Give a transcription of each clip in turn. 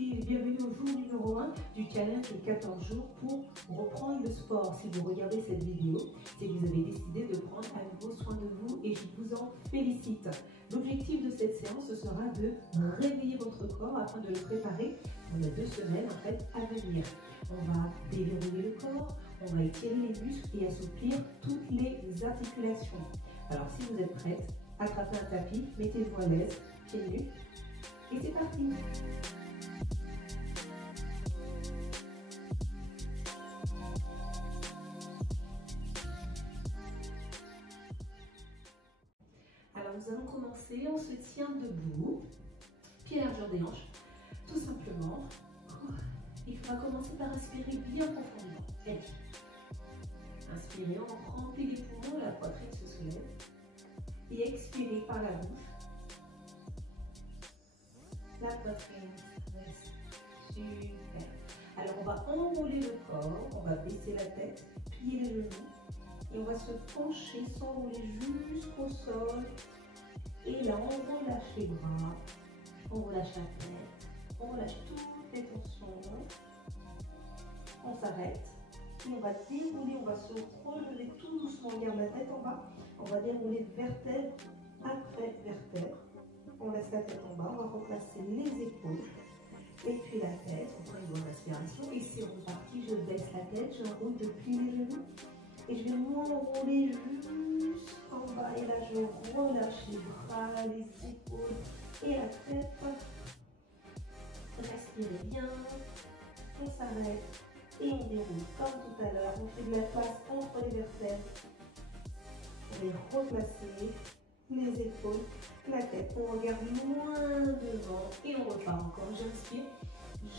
et bienvenue au jour numéro 1 du challenge de 14 jours pour reprendre le sport. Si vous regardez cette vidéo, c'est que vous avez décidé de prendre à nouveau soin de vous et je vous en félicite. L'objectif de cette séance ce sera de réveiller votre corps afin de le préparer pour les 2 semaines en fait à venir. On va déverrouiller le corps, on va étirer les muscles et assouplir toutes les articulations. Alors si vous êtes prête, attrapez un tapis, mettez-vous à l'aise, pieds nus. Et c'est parti! Alors nous allons commencer, on se tient debout, pieds à largeur des hanches, tout simplement. Il faudra commencer par respirer bien profondément. Allez. Inspirez, on remplit les poumons, la poitrine se soulève. Et expirez par la bouche. La poitrine reste super. Alors on va enrouler le corps, on va baisser la tête, plier les genoux et on va se pencher, s'enrouler jusqu'au sol. Et là on relâche les bras, on relâche la tête, on relâche toutes les tensions. On s'arrête et on va dérouler, on va se relever tout doucement. On garde la tête en bas, on va dérouler vertèbre après vertèbre. On laisse la tête en bas, on va replacer les épaules et puis la tête, on prend une bonne respiration et c'est reparti, je baisse la tête, je roule, je plie les genoux et je vais m'enrouler jusqu'en bas et là je relâche les bras, les épaules et la tête. Respirez bien, on s'arrête et on déroule comme tout à l'heure, on fait de la place entre les vertèbres, on va replacer les épaules, la tête, on regarde loin devant et on repart encore. J'inspire,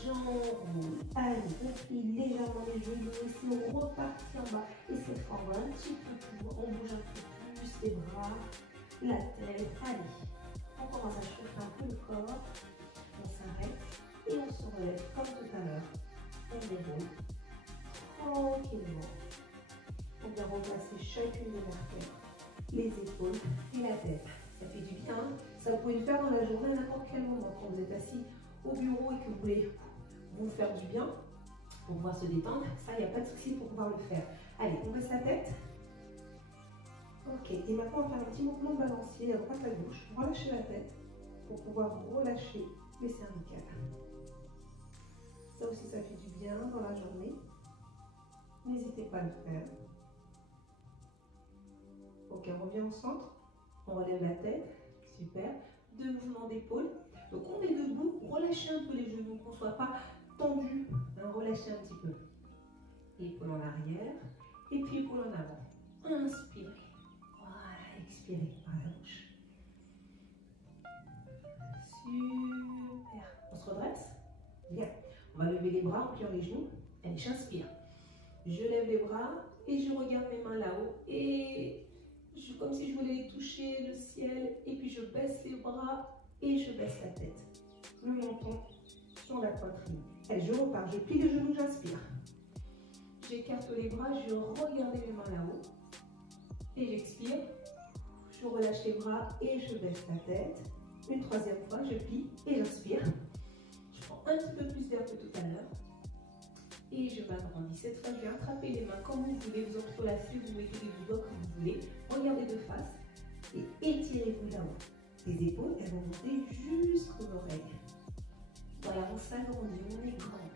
j'enroule. Allez, on plie légèrement les genoux ici, on repartit en bas. Et cette fois, on va un petit peu plus loin, on bouge un peu plus les bras, la tête. Allez, on commence à chauffer un peu le corps. On s'arrête et on se relève comme tout à l'heure. On déroule tranquillement. On vient replacer chacune des vertèbres, les épaules et la tête. Ça fait du bien, ça vous pouvez le faire dans la journée à n'importe quel moment. Quand vous êtes assis au bureau et que vous voulez vous faire du bien, pour pouvoir se détendre, ça, il n'y a pas de souci pour pouvoir le faire. Allez, on baisse la tête. Ok, et maintenant on va faire un petit mouvement de balancier à droite à gauche. Relâchez la tête pour pouvoir relâcher les cervicales. Ça aussi, ça fait du bien dans la journée. N'hésitez pas à le faire. Ok, on revient au centre. On relève la tête, super. 2 mouvements d'épaule. Donc on est debout, relâchez un peu les genoux, qu'on ne soit pas tendu. Relâchez un petit peu. Épaule en arrière et puis épaule en avant. Inspirez. Voilà, expirez par la bouche. Super. On se redresse. Bien. On va lever les bras en pliant les genoux. Allez, j'inspire. Je lève les bras et je regarde mes mains là-haut et comme si je voulais les toucher, le ciel, et puis je baisse les bras et je baisse la tête. Le menton sur la poitrine. Et je repars, je plie les genoux, j'inspire. J'écarte les bras, je regarde mes mains là-haut. Et j'expire. Je relâche les bras et je baisse la tête. Une 3e fois, je plie et j'inspire. Je prends un petit peu plus d'air que tout à l'heure. Et je m'agrandis. Cette fois, je vais attraper les mains comme vous voulez, vous entrelacez, vous mettez les doigts comme vous voulez. Regardez de face et étirez-vous là-haut. Les épaules, elles vont monter jusqu'aux oreilles. Voilà, on s'agrandit, on est grand.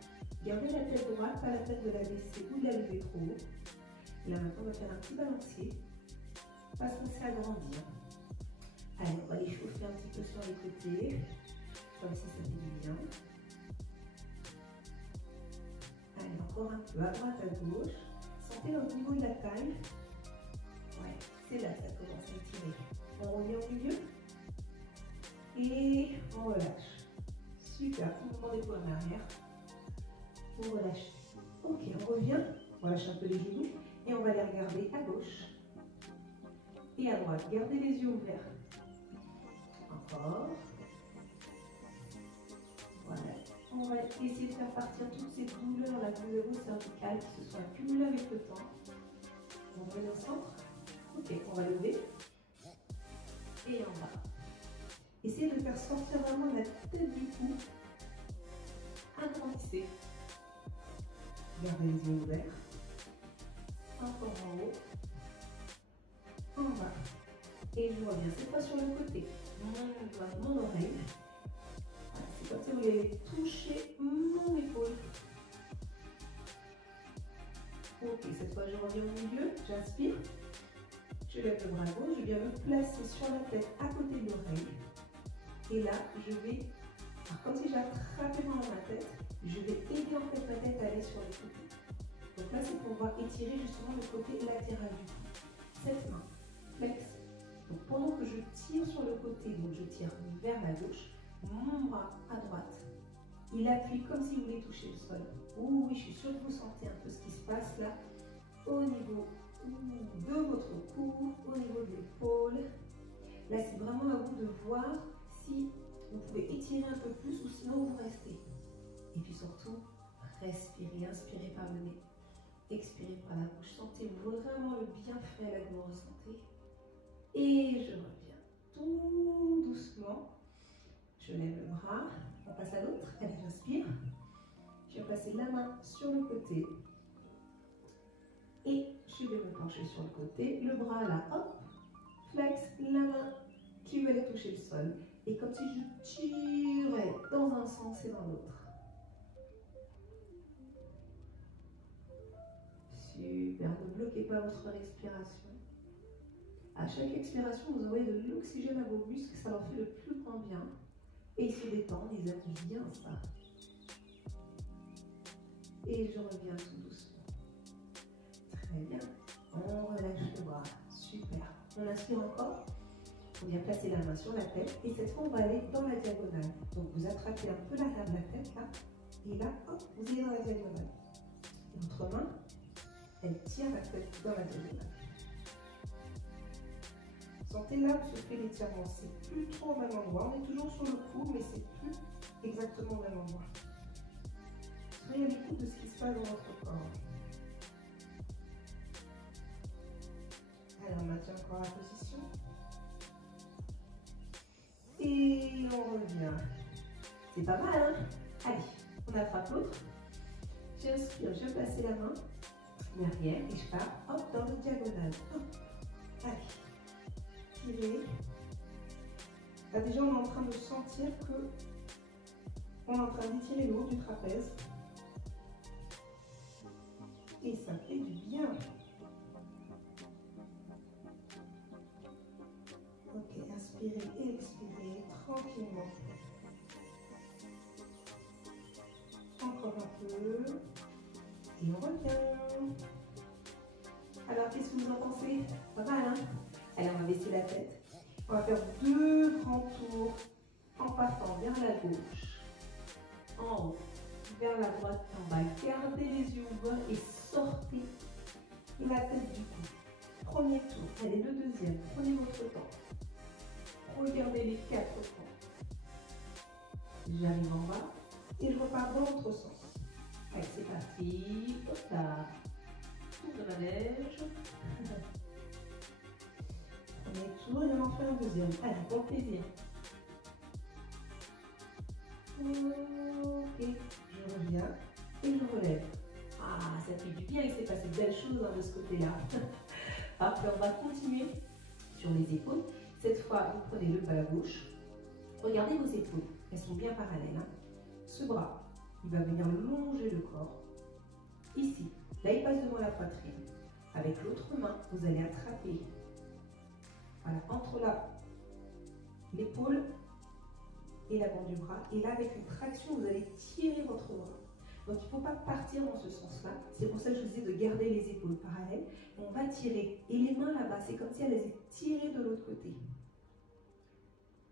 Gardez la tête droite, pas la tête de la baisser ou de la lever trop haut. Et là, maintenant, on va faire un petit balancier parce qu'on s'est agrandi. Allez, on va les chauffer un petit peu sur les côtés, comme si ça fait du bien. Allez, encore un peu à droite, à gauche. Sentez au niveau de la taille. Ouais, c'est là que ça commence à étirer. On revient au milieu. Et on relâche. Super, mouvement d'épaule en arrière. On relâche. Ok, on revient. On relâche un peu les genoux. Et on va les regarder à gauche. Et à droite. Gardez les yeux ouverts. Encore. Voilà. On va essayer de faire partir toutes ces douleurs, la douleur cervicale qui se sont accumulées avec le temps. On revient au centre. Ok, on va lever. Et en bas. Essayez de faire sortir vraiment la tête du cou Agrandissez. Gardez les yeux ouverts. Encore en haut. En bas. Et je reviens cette fois sur le côté. Mon oreille. Voilà, c'est comme si vous voulez toucher mon épaule. Ok, cette fois je reviens au milieu. J'inspire. Je lève le bras gauche. Je viens me placer sur la tête à côté de l'oreille. Et là, je vais, comme si j'attrapais vraiment ma tête, je vais aider en fait ma tête à aller sur le côté. Donc là, c'est pour pouvoir étirer justement le côté latéral du cou. Cette main, flex. Donc pendant que je tire sur le côté, donc je tire vers la gauche, mon bras à droite, il appuie comme si vous voulez toucher le sol. Oui, je suis sûre que vous sentez un peu ce qui se passe là, au niveau de votre cou, au niveau de l'épaule. Là, c'est vraiment à vous de voir si vous pouvez étirer un peu plus ou sinon vous restez. Et puis surtout, respirez, inspirez par le nez, expirez par la bouche. Sentez vraiment le bienfait là que vous ressentez. Et je reviens tout doucement. Je lève le bras, on passe à l'autre. Allez, j'inspire. Je vais passer la main sur le côté. Et je vais me pencher sur le côté. Le bras là, hop, flex, la main qui va aller toucher le sol. Et comme si je tirais dans un sens et dans l'autre. Super, ne bloquez pas votre respiration. À chaque expiration, vous envoyez de l'oxygène à vos muscles, ça leur fait le plus grand bien. Et ils se détendent, ils aiment bien ça. Et je reviens tout doucement. Très bien. On relâche le bras. Super. On inspire encore. On vient placer la main sur la tête et cette fois on va aller dans la diagonale. Donc vous attrapez un peu l'arrière de la tête là et là hop, vous allez dans la diagonale. Votre main, elle tire la tête dans la diagonale. Sentez là où se fait l'étirement, c'est plus trop au même endroit. On est toujours sur le cou mais c'est plus exactement au même endroit. Soyez à l'écoute de ce qui se passe dans votre corps. Alors on maintient encore la position. Et on revient. C'est pas mal, hein? Allez, on attrape l'autre. J'inspire, je vais placer la main derrière et je pars, hop, dans le diagonale. Hop. Allez, tirez. Là, déjà, on est en train de sentir que on est en train d'étirer le haut du trapèze. Et ça fait du bien. Ok, inspirez et expirez tranquillement. Encore un peu. Et on revient. Alors, qu'est-ce que vous en pensez? Pas mal, hein? Allez, on va baisser la tête. On va faire 2 grands tours en partant vers la gauche, en haut, vers la droite, en bas. Gardez les yeux ouverts et sortez la tête du cou. Premier tour. Allez, le deuxième. Prenez votre temps. Regardez les 4 points. J'arrive en bas et je repars dans l'autre sens. Allez, c'est parti. Hop là. Tour de manège. Premier tour et on en fait un deuxième. Allez, bon plaisir. Ok, je reviens et je relève. Ah, ça fait du bien, il s'est passé de belles choses de ce côté-là. Après, on va continuer sur les épaules. Cette fois, vous prenez le bas à gauche. Regardez vos épaules, elles sont bien parallèles. Hein. Ce bras, il va venir longer le corps. Ici, là, il passe devant la poitrine. Avec l'autre main, vous allez attraper. Voilà, entre là, l'épaule et l'avant du bras. Et là, avec une traction, vous allez tirer votre bras. Donc, il ne faut pas partir dans ce sens-là. C'est pour ça que je vous disais de garder les épaules parallèles. On va tirer. Et les mains là-bas, c'est comme si elles étaient tirées de l'autre côté.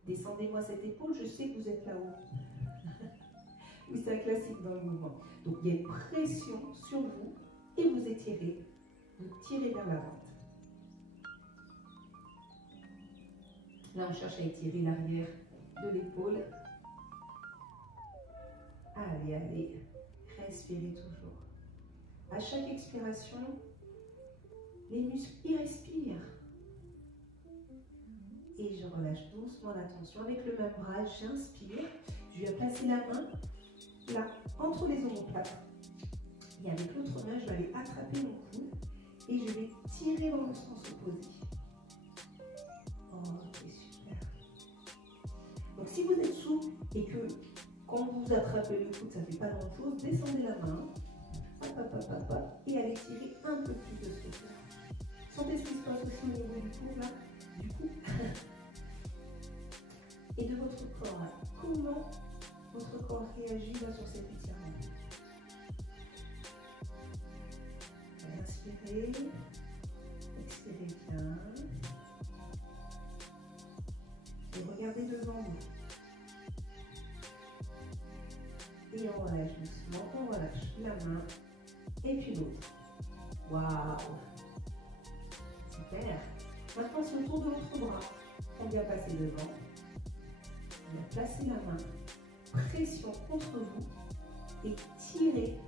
Descendez-moi cette épaule, je sais que vous êtes là-haut. Oui, c'est un classique dans le mouvement. Donc, il y a une pression sur vous et vous étirez. Vous tirez vers l'avant. Là, on cherche à étirer l'arrière de l'épaule. Allez, allez. Respirez toujours. À chaque expiration, les muscles y respirent. Et je relâche doucement la tension. Avec le même bras, j'inspire. Je vais placer la main là, entre les omoplates. Et avec l'autre main, je vais aller attraper mon cou et je vais tirer dans le sens opposé. Ok, super. Donc si vous êtes souple et que quand vous attrapez le coude, ça ne fait pas grand chose, descendez la main, hop, hop, hop, hop, hop, et allez tirer un peu plus de souple. Sentez ce qui se passe aussi au niveau du cou, là, du cou. Et de votre corps, là. Comment votre corps réagit là, sur cet étirement? Inspirez, expirez bien. Et regardez devant vous. Et on relâche doucement, on relâche la main et puis l'autre. Waouh! Super! Maintenant, c'est au tour de votre bras. On vient passer devant. On vient placer la main. Pression contre vous et tirez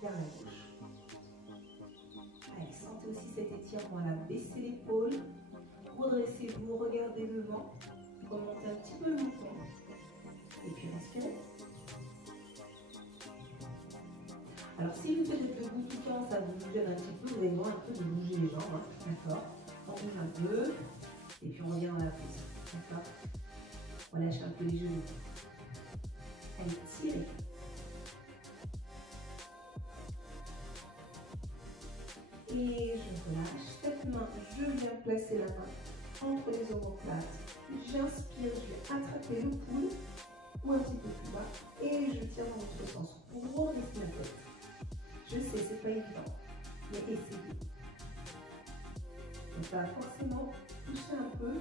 vers la gauche. Allez, sentez aussi cet étirement là. Baissez l'épaule, redressez-vous, regardez devant, remontez un petit peu le menton et puis respirez. Alors si vous faites debout tout le temps, ça vous gêne un petit peu, vous avez besoin un peu de bouger les jambes, hein, d'accord? On bouge un peu et puis on revient dans la pose, d'accord? On lâche un peu les genoux. Allez, tirez. Et je relâche. Cette main, je viens placer la main entre les omoplates. J'inspire, je vais attraper le coude ou un petit peu plus bas et je tire dans l'autre sens pour redresser la tête. Je sais, c'est pas évident, mais essayez. Donc ça va forcément pousser un peu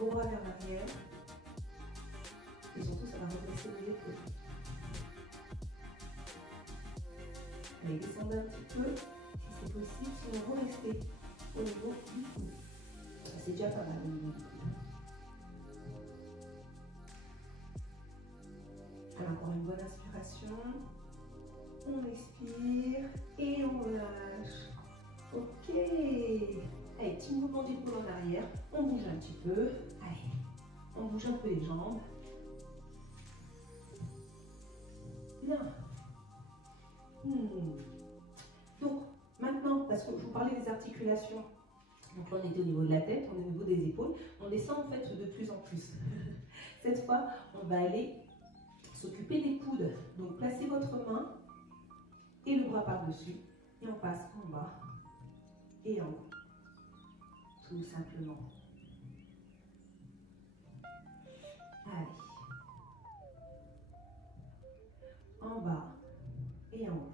vos bras vers l'arrière et surtout ça va redresser les épaules. Allez, descendez un petit peu. Si c'est possible, sinon vous restez au niveau du cou. C'est déjà pas mal au niveau du cou. Alors, encore une bonne inspiration. On expire et on lâche. Ok. Allez, petit mouvement d'épaule en arrière. On bouge un petit peu. Allez, on bouge un peu les jambes. Bien. Donc, maintenant, parce que je vous parlais des articulations, donc là on était au niveau de la tête, on est au niveau des épaules, on descend en fait de plus en plus. Cette fois, on va aller s'occuper des coudes. Donc, placez votre main et le bras par-dessus et on passe en bas et en haut. Tout simplement. Allez. En bas et en haut.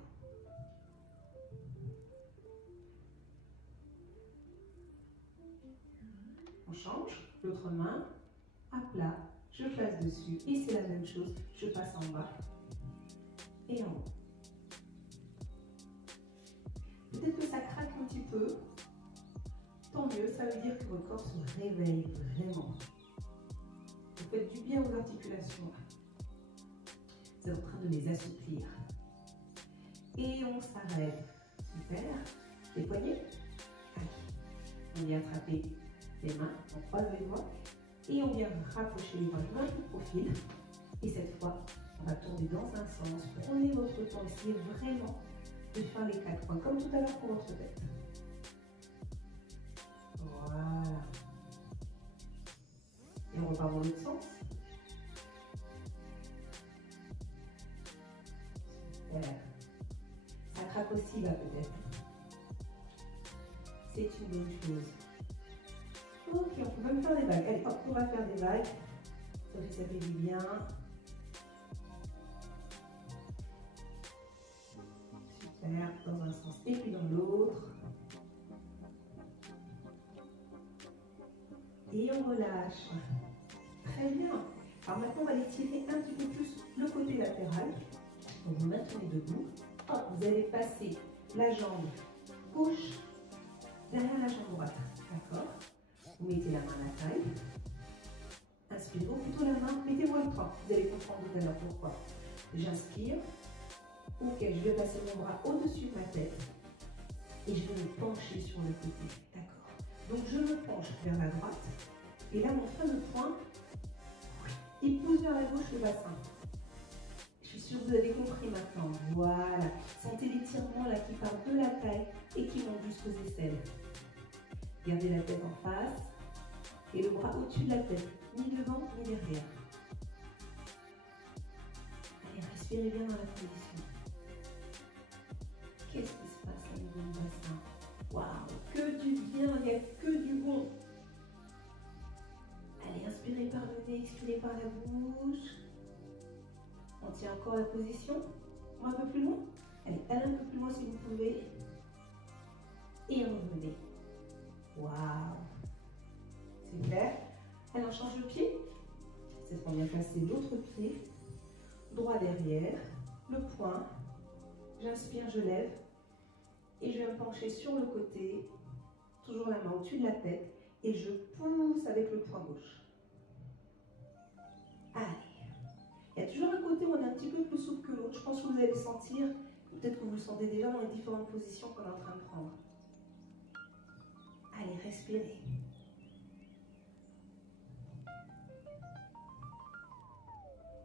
On change, l'autre main à plat, je place dessus et c'est la même chose, je passe en bas et en haut. Peut-être que ça craque un petit peu, tant mieux, ça veut dire que votre corps se réveille vraiment. Vous faites du bien aux articulations. Vous êtes en train de les assouplir. Et on s'arrête. Super. Les poignets. Allez. On vient attraper les mains, on croise les doigts. Et on vient rapprocher les bras loin du profil. Et cette fois, on va tourner dans un sens. Prenez votre temps, essayez vraiment de faire les 4 points, comme tout à l'heure pour votre tête. Voilà. Et on repart dans l'autre sens. Super. Ça craque aussi là peut-être. C'est une bonne chose. Ok, on peut même faire des vagues. Allez, hop, on va faire des vagues. Ça fait du bien. Super, dans un sens et puis dans l'autre. Et on relâche. Très bien. Alors maintenant, on va aller tirer un petit peu plus le côté latéral. Donc vous maintenez debout. Hop, vous allez passer la jambe gauche derrière la jambe droite. D'accord? Vous mettez la main à la taille. Inspirez, ou plutôt la main, mettez-moi le temps. Vous allez comprendre tout à l'heure pourquoi. J'inspire. Ok, je vais passer mon bras au-dessus de ma tête. Et je vais me pencher sur le côté. D'accord? Donc je me penche vers la droite. Et là, mon fameux point, il pousse vers la gauche le bassin. Je suis sûr que vous avez compris maintenant. Voilà. Sentez l'étirement là qui part de la taille et qui monte jusqu'aux aisselles. Gardez la tête en face et le bras au-dessus de la tête, ni devant ni derrière. Allez, respirez bien dans la position. Qu'est-ce qui se passe au niveau du bassin? Waouh, que du bien, il n'y a que du bon. Allez, inspirez par le nez, expirez par la bouche. On tient encore la position. Un peu plus loin. Allez, allez un peu plus loin si vous pouvez. Et revenez. Waouh. C'est clair? Allez, on change le pied. Cette fois, on vient placer l'autre pied. Droit derrière. Le poing. J'inspire, je lève. Et je vais me pencher sur le côté. Toujours la main au-dessus de la tête. Et je pousse avec le poing gauche. Allez. Il y a toujours un côté où on est un petit peu plus souple que l'autre. Je pense que vous allez sentir, peut-être que vous le sentez déjà dans les différentes positions qu'on est en train de prendre. Allez, respirez.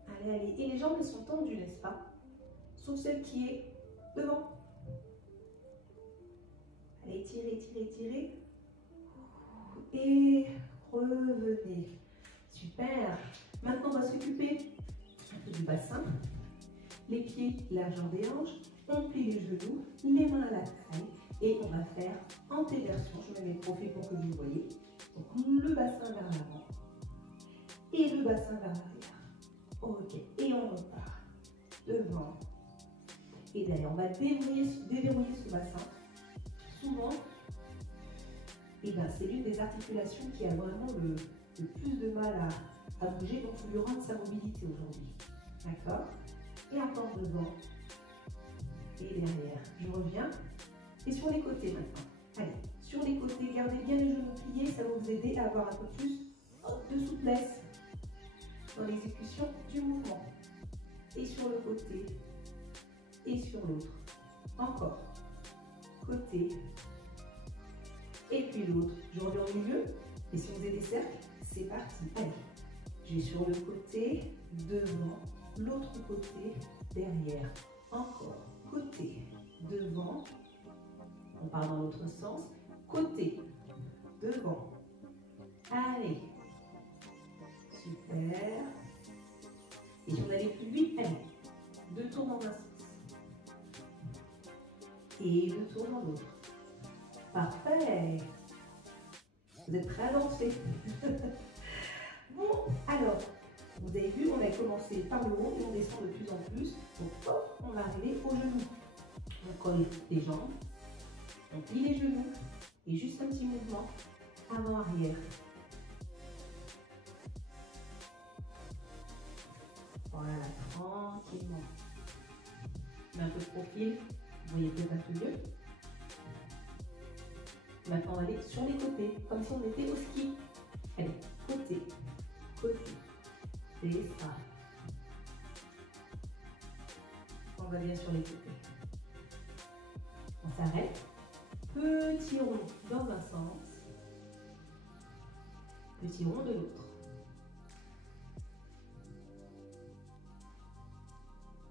Allez, allez. Et les jambes, elles sont tendues, n'est-ce pas? Sauf celle qui est devant. Allez, tirez, tirez, tirez. Et revenez. Super. Maintenant, on va s'occuper un peu du bassin. Les pieds largeur des hanches. On plie les genoux, les mains à la taille. Et on va faire antéversion. Je mets mes profils pour que vous voyez. Donc, le bassin vers l'avant. Et le bassin vers l'arrière. Ok. Et on repart. Devant. Et derrière. On va déverrouiller ce bassin. Souvent, c'est l'une des articulations qui a vraiment le plus de mal à bouger, donc il lui rendre sa mobilité aujourd'hui. D'accord? Et encore devant. Et derrière. Je reviens. Et sur les côtés maintenant. Allez, sur les côtés, gardez bien les genoux pliés, ça va vous aider à avoir un peu plus de souplesse dans l'exécution du mouvement. Et sur le côté. Et sur l'autre. Encore. Côté. Et puis l'autre. Je reviens au milieu. Et si on faisait des cercles, c'est parti. Allez. Je vais sur le côté, devant, l'autre côté, derrière. Encore. Côté, devant. On part dans l'autre sens. Côté, devant. Allez. Super. Et si on allait plus vite, allez. 2 tours dans un sens. Et 2 tours dans l'autre. Parfait. Vous êtes très avancé. Bon, alors, vous avez vu, on a commencé par le haut et on descend de plus en plus. Donc, hop, on va arriver aux genoux. On colle les jambes, on plie les genoux et juste un petit mouvement avant-arrière. Voilà, tranquillement. On met un peu de profil, vous voyez peut-être un peu mieux. Maintenant, on va aller sur les côtés, comme si on était au ski. Allez, côté, côté. C'est ça. On va bien sur les côtés. On s'arrête. Petit rond dans un sens. Petit rond de l'autre.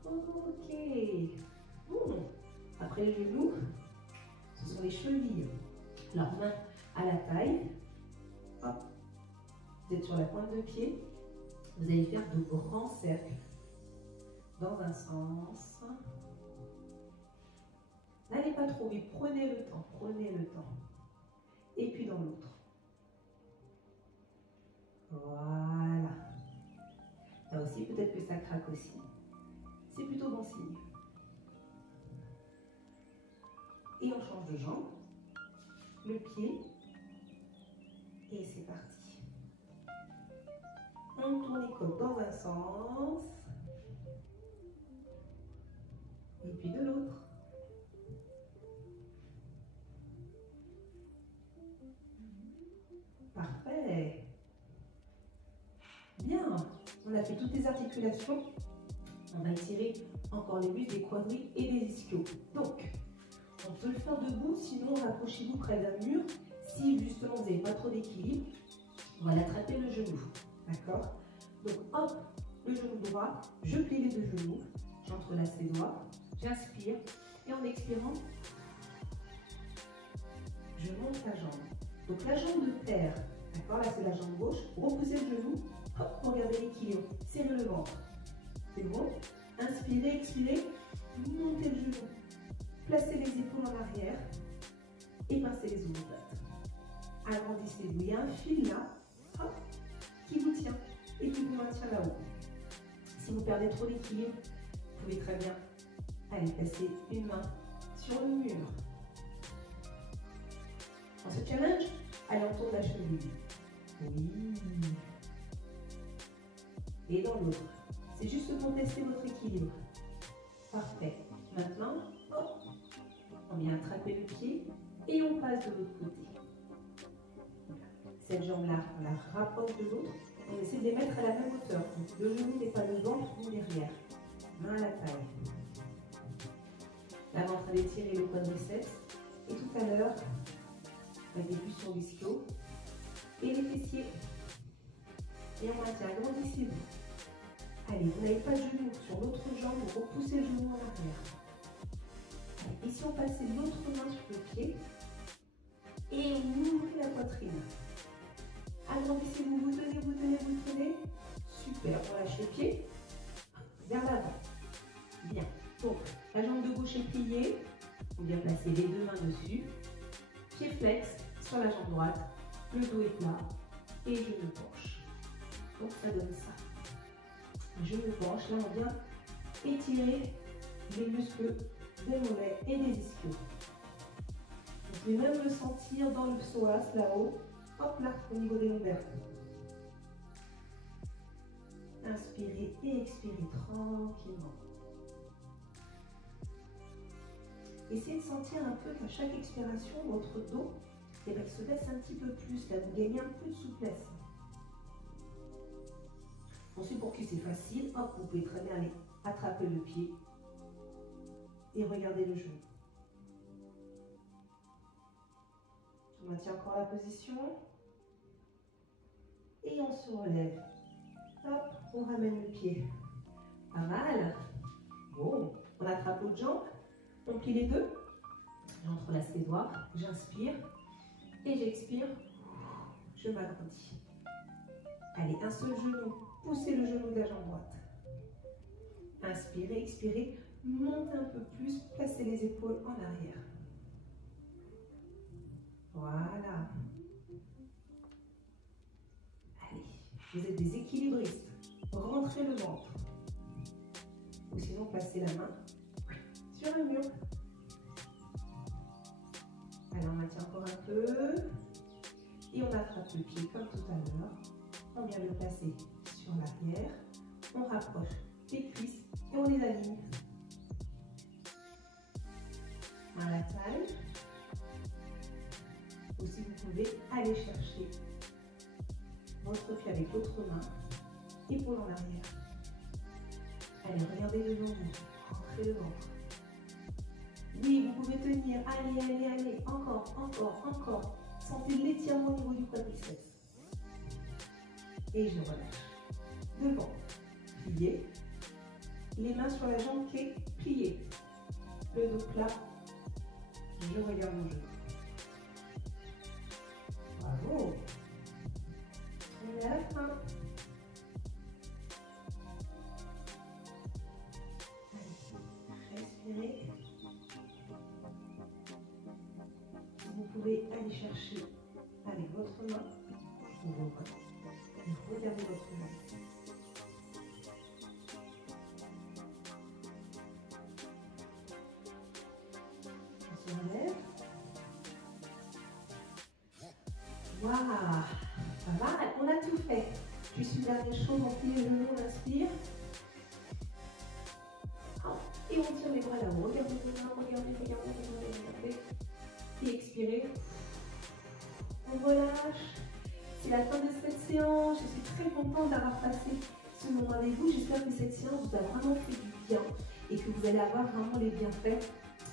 Ok. Bon. Après les genoux, ce sont les chevilles. Alors, main à la taille. Hop. Vous êtes sur la pointe de pied. Vous allez faire de grands cercles. Dans un sens. N'allez pas trop vite. Prenez le temps. Prenez le temps. Et puis dans l'autre. Voilà. Là aussi, peut-être que ça craque aussi. C'est plutôt bon signe. Et on change de jambe. Le pied. Et c'est parti. On tourne les côtes dans un sens. Et puis de l'autre. Parfait. Bien. On a fait toutes les articulations. On va étirer encore les muscles des quadris et des ischios. Donc, on peut le faire debout, sinon rapprochez-vous près d'un mur. Si justement vous n'avez pas trop d'équilibre, on va attraper le genou. D'accord? Donc hop, le genou droit, je plie les deux genoux, J'entrelace les doigts, j'inspire et en expirant, je monte la jambe. Donc la jambe de terre, d'accord, là c'est la jambe gauche, repoussez le genou, hop, regardez l'équilibre, serrez le ventre. C'est bon? Inspirez, expirez, montez le genou, placez les épaules en arrière et pincez les omoplates. Agrandissez-vous, il y a un fil là, hop, qui vous tient et qui vous maintient là-haut. Si vous perdez trop d'équilibre, vous pouvez très bien aller placer une main sur le mur. Dans ce challenge, allez, on tourne la cheville. Oui. Et dans l'autre. C'est juste pour tester votre équilibre. Parfait. Maintenant, hop, on vient attraper le pied et on passe de l'autre côté. Cette jambe-là, on la rapproche de l'autre. On essaie de les mettre à la même hauteur. Donc, le genou n'est pas devant ou derrière. Main à la taille. Là, on est en train d'étirer le quadriceps. Et tout à l'heure, on début sur l'ischio. Et les fessiers. Et on maintient. Agrandissez-vous. Allez, vous n'avez pas de genou sur l'autre jambe, vous repoussez le genou en arrière. Et si on passait l'autre main sur le pied et on ouvre la poitrine. Agrandissez-vous, vous tenez, vous tenez, vous tenez. Super, on lâche les pieds vers l'avant. Bien. Donc, la jambe de gauche est pliée. On vient placer les deux mains dessus. Pied flex sur la jambe droite. Le dos est plat et je me penche. Donc, ça donne ça. Je me penche, là on vient étirer les muscles des mollets et des ischios. Vous pouvez même le sentir dans le psoas là-haut, hop là, au niveau des lombaires. Inspirez et expirez tranquillement. Essayez de sentir un peu qu'à chaque expiration, votre dos se baisse un petit peu plus, là vous gagnez un peu de souplesse. Ensuite, pour que c'est facile, hop, vous pouvez très bien aller attraper le pied et regarder le genou. On maintient encore la position. Et on se relève. Hop, on ramène le pied. Pas mal. Bon, on attrape l'autre jambe. On plie les deux. J'entrelace les doigts. J'inspire. Et j'expire. Je m'agrandis. Allez, un seul genou. Poussez le genou de la jambe droite. Inspirez, expirez. Montez un peu plus. Placez les épaules en arrière. Voilà. Allez, vous êtes des équilibristes. Rentrez le ventre. Ou sinon, placez la main sur un mur. Allez, on maintient encore un peu. Et on attrape le pied comme tout à l'heure. On vient le placer sur l'arrière. On rapproche les cuisses et on les aligne. À la taille. Aussi, vous pouvez aller chercher votre pied avec l'autre main. Épaule en arrière. Allez, regardez le dos. Rentrez le ventre. Oui, vous pouvez tenir. Allez, allez, allez. Encore, encore, encore. Sentez l'étirement au niveau du quadriceps. Et je relâche. Devant. Plié. Les mains sur la jambe qui est pliée. Le dos plat. Je regarde mon genou. Bravo. On est à la fin. Allez, respirez. Vous pouvez aller chercher avec votre main ou vos mains. Et regardez votre main. On se relève. Waouh, pas mal, on a tout fait. Juste une dernière chose, on plie le genou, on inspire. Et on tire les bras là-haut. Regardez vos mains, regardez, regardez, regardez. Et expirez. On relâche. C'est la fin de cette séance. Je suis très contente d'avoir passé ce moment avec vous. J'espère que cette séance vous a vraiment fait du bien et que vous allez avoir vraiment les bienfaits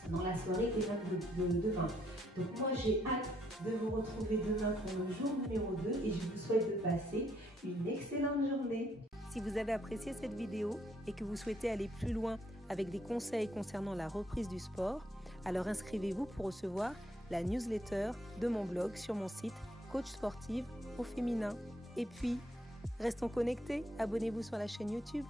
dans la soirée et même demain. Donc moi j'ai hâte de vous retrouver demain pour le jour numéro 2 et je vous souhaite de passer une excellente journée. Si vous avez apprécié cette vidéo et que vous souhaitez aller plus loin avec des conseils concernant la reprise du sport, alors inscrivez-vous pour recevoir la newsletter de mon blog sur mon site Coach Sportive au féminin. Et puis, restons connectés, abonnez-vous sur la chaîne YouTube.